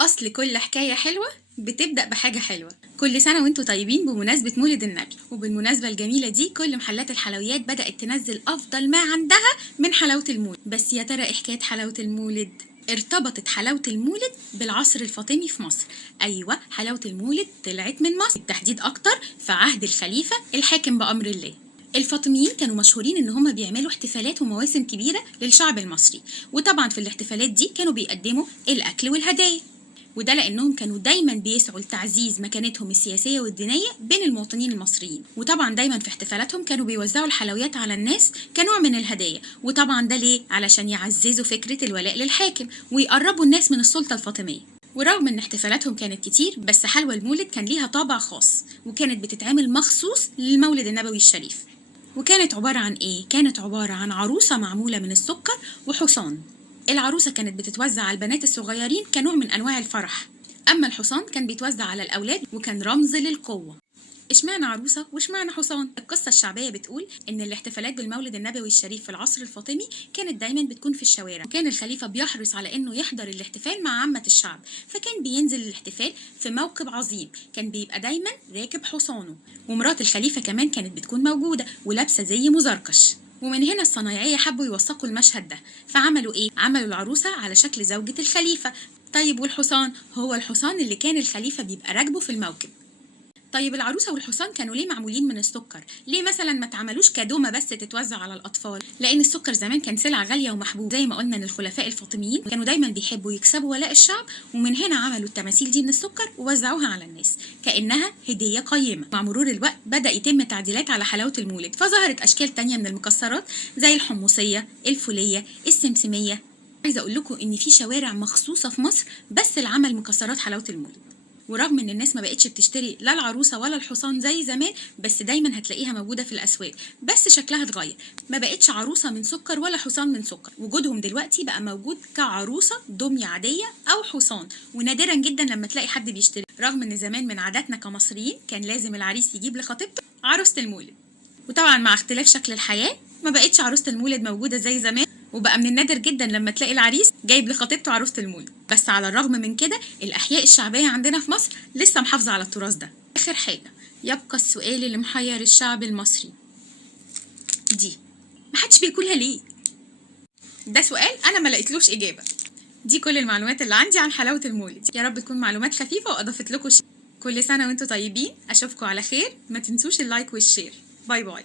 أصل كل حكاية حلوة بتبدأ بحاجة حلوة. كل سنة وانتوا طيبين بمناسبة مولد النبي. وبالمناسبة الجميلة دي كل محلات الحلويات بدأت تنزل أفضل ما عندها من حلاوة المولد. بس يا ترى إيه حكاية حلاوة المولد؟ ارتبطت حلاوة المولد بالعصر الفاطمي في مصر. أيوة، حلاوة المولد طلعت من مصر، بالتحديد أكتر في عهد الخليفة الحاكم بأمر الله. الفاطميين كانوا مشهورين ان هم بيعملوا احتفالات ومواسم كبيرة للشعب المصري، وطبعا في الاحتفالات دي كانوا بيقدموا الأكل والهدايا، وده لأنهم كانوا دايما بيسعوا لتعزيز مكانتهم السياسية والدينية بين المواطنين المصريين. وطبعا دايما في احتفالاتهم كانوا بيوزعوا الحلويات على الناس كنوع من الهدايا، وطبعا ده ليه؟ علشان يعززوا فكرة الولاء للحاكم ويقربوا الناس من السلطة الفاطمية. ورغم ان احتفالاتهم كانت كتير، بس حلوى المولد كان ليها طابع خاص، وكانت بتتعمل مخصوص للمولد النبوي الشريف. وكانت عبارة عن ايه؟ كانت عبارة عن عروسة معمولة من السكر وحصان. العروسة كانت بتتوزع على البنات الصغيرين كنوع من أنواع الفرح، أما الحصان كان بيتوزع على الأولاد وكان رمز للقوة. اشمعنى عروسة واشمعنى حصان؟ القصة الشعبية بتقول إن الاحتفالات بالمولد النبوي الشريف في العصر الفاطمي كانت دايما بتكون في الشوارع، وكان الخليفة بيحرص على إنه يحضر الاحتفال مع عامة الشعب، فكان بينزل الاحتفال في موكب عظيم كان بيبقى دايما راكب حصانه. ومرات الخليفة كمان كانت بتكون موجودة ولابسة زي مزركش. ومن هنا الصنايعية حبوا يوثقوا المشهد ده، فعملوا ايه؟ عملوا العروسة على شكل زوجة الخليفة. طيب والحصان؟ هو الحصان اللي كان الخليفة بيبقى راكبه في الموكب. طيب العروسة والحصان كانوا ليه معمولين من السكر؟ ليه مثلا ما اتعملوش كدومة بس تتوزع على الأطفال؟ لأن السكر زمان كان سلعة غالية ومحبوب، زي ما قلنا إن الخلفاء الفاطميين كانوا دايما بيحبوا يكسبوا ولاء الشعب، ومن هنا عملوا التماثيل دي من السكر ووزعوها على الناس كأنها هدية قيمة. مع مرور الوقت بدأ يتم تعديلات على حلاوة المولد، فظهرت أشكال تانية من المكسرات زي الحمصية، الفولية، السمسمية. عايزة أقول لكم إن في شوارع مخصوصة في مصر بس لعمل مكسرات حلاوة المولد. ورغم ان الناس ما بقتش بتشتري لا العروسه ولا الحصان زي زمان، بس دايما هتلاقيها موجوده في الاسواق، بس شكلها اتغير، ما بقتش عروسه من سكر ولا حصان من سكر. وجودهم دلوقتي بقى موجود كعروسه دميه عاديه او حصان، ونادرا جدا لما تلاقي حد بيشتري، رغم ان زمان من عاداتنا كمصريين كان لازم العريس يجيب لخطيبته عروسه المولد. وطبعا مع اختلاف شكل الحياه ما بقتش عروسه المولد موجوده زي زمان، وبقى من النادر جدا لما تلاقي العريس جايب لخطيبته عروسة المولد. بس على الرغم من كده الأحياء الشعبية عندنا في مصر لسه محافظة على التراث ده. آخر حاجة، يبقى السؤال اللي محير الشعب المصري، دي محدش بياكلها ليه؟ ده سؤال أنا ما لقيتلوش إجابة. دي كل المعلومات اللي عندي عن حلاوة المولد، يا رب تكون معلومات خفيفة وأضافت لكم شيء. كل سنة وانتوا طيبين، أشوفكم على خير، ما تنسوش اللايك والشير. باي باي.